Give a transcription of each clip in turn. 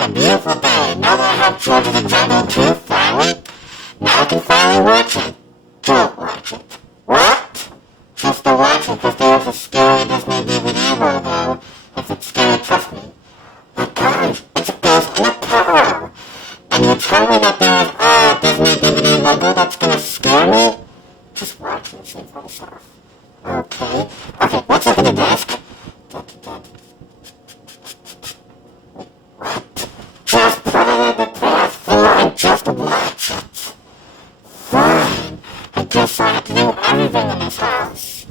What a beautiful day. Now that I have George's exam too, finally. Now I can finally watch it. Don't watch it. What? Just to watch it because there's a scary Disney DVD logo. If it's scary, trust me. But guys, it's a ghost in a car. And you tell me that there's a Disney DVD logo that's gonna scare me? Just watch and see for yourself. Okay. Okay, what's up in the desk? What? Just put it in the PS4 and just watch it. Fine. I guess I have to do everything in this house.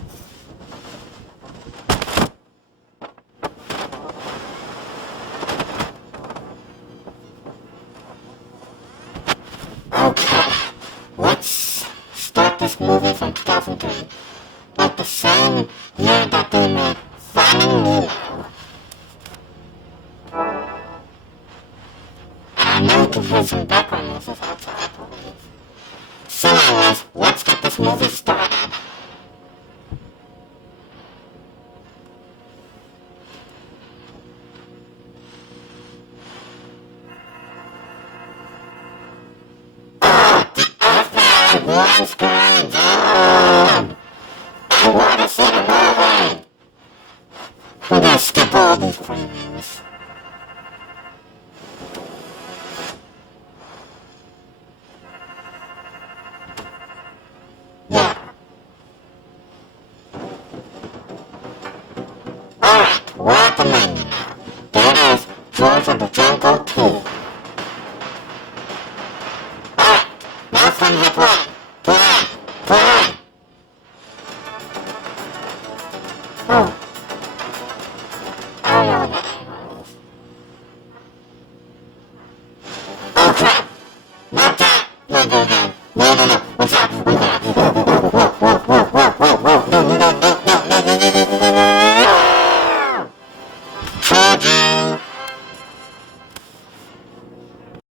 Okay, let's start this movie from 2003. Like the same year that they made Finding Nemo. And I know you can hear some background music outside, I believe. So anyways, let's get this movie started. What's going on? I want to see the movie. We're gonna skip all these previews. Yeah. Alright, we're at the menu now. There it is, George and the